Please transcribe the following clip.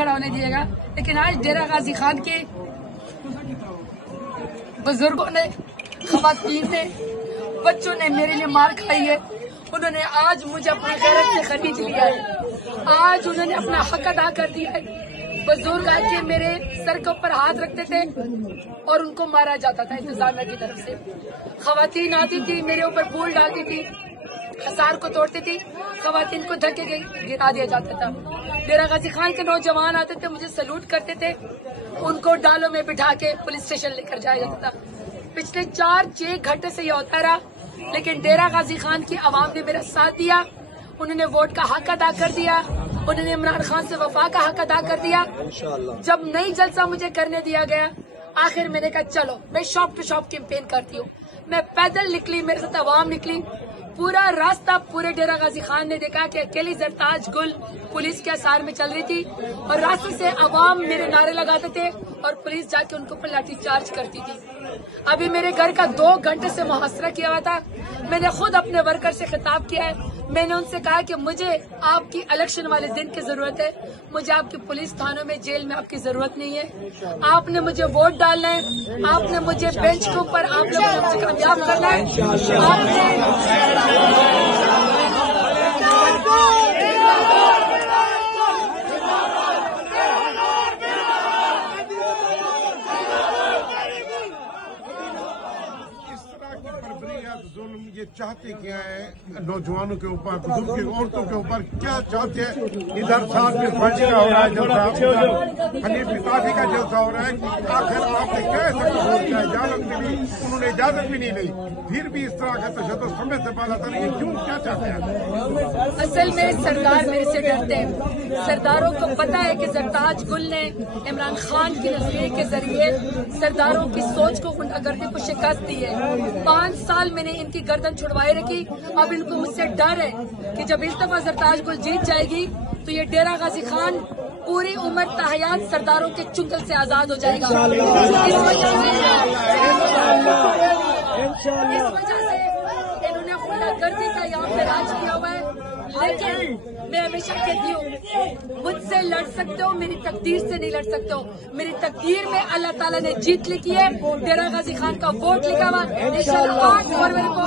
खड़ा होने दिएगा। लेकिन आज डेरा गाजी खान के बुजुर्गों ने, खवातीन ने, बच्चों ने मेरे लिए मार खाई है। उन्होंने आज मुझे अपनी गैरत से खरीद लिया है। आज उन्होंने अपना हक अदा कर दिया है। बुजुर्ग आके मेरे सर के ऊपर हाथ रखते थे और उनको मारा जाता था इंतजामिया की तरफ से। खवातीन आती थी, मेरे ऊपर फूल डालती थी, हसार को तोड़ती थी, खवातीन को धक्के गिरा दिया जाता था। डेरा गाजी खान के नौजवान आते थे, मुझे सैल्यूट करते थे, उनको डालों में बिठा के पुलिस स्टेशन लेकर जाया जाता था। पिछले 4-6 घंटे से ये होता रहा, लेकिन डेरा गाजी खान की आवाम ने मेरा साथ दिया। उन्होंने वोट का हक अदा कर दिया, उन्होंने इमरान खान से वफा का हक अदा कर दिया। जब नई जलसा मुझे करने दिया गया, आखिर मैंने कहा चलो मैं शॉप टू शॉप कैंपेन करती हूँ। मैं पैदल निकली, मेरे साथ आवाम निकली। पूरा रास्ता पूरे डेरा गाजी खान ने देखा कि अकेली जरताज गुल पुलिस के असार में चल रही थी और रास्ते से आवाम मेरे नारे लगाते थे और पुलिस जाके उनको पर लाठी चार्ज करती थी। अभी मेरे घर का 2 घंटे से मुहासरा किया हुआ था। मैंने खुद अपने वर्कर से खिताब किया है। मैंने उनसे कहा कि मुझे आपकी इलेक्शन वाले दिन की जरूरत है, मुझे आपकी पुलिस थानों में, जेल में आपकी जरूरत नहीं है। आपने मुझे वोट डालना है, आपने मुझे बेंच के ऊपर आप लोगों ने मुझे कामयाब करना है। ये चाहते क्या है नौजवानों के ऊपर, बुजुर्ग के, औरतों के ऊपर क्या चाहते हैं? इधर साथ में फांसी का हो रहा है जलसा, हनीफ पिताजी का जलसा हो रहा है। आखिर आपने क्या ऐसा कसूर किया? इजाजत मिली, उन्होंने इजाजत भी नहीं ली, फिर भी इस तरह का तशद्दुद समय से पाला था। ये क्यों, क्या चाहते हैं? असल में सरदार मेरे से डरते हैं। सरदारों को पता है कि जरताज गुल ने इमरान खान की नजरिए के जरिए सरदारों की सोच को, गुंडागर्दी को शिकस्त दी है। 5 साल मैंने इनकी गर्दन छुड़वाई रखी। अब इनको मुझसे डर है कि जब इस दफा जरताज गुल जीत जाएगी तो ये डेरा गाजी खान पूरी उम्र तहयात सरदारों के चुंगल से आजाद हो जाएगा। इस वजह से इन्होंने गुंडागर्दी का यहाँ पे राज किया हुआ है। लेकिन मैं हमेशा कहती हूँ, मुझसे लड़ सकते हो, मेरी तकदीर से नहीं लड़ सकते हो। मेरी तकदीर में अल्लाह ताला ने जीत लिखी है, डेरा गाजी खान का वोट लिखा हुआ। इंशाअल्लाह 8 फरवरी को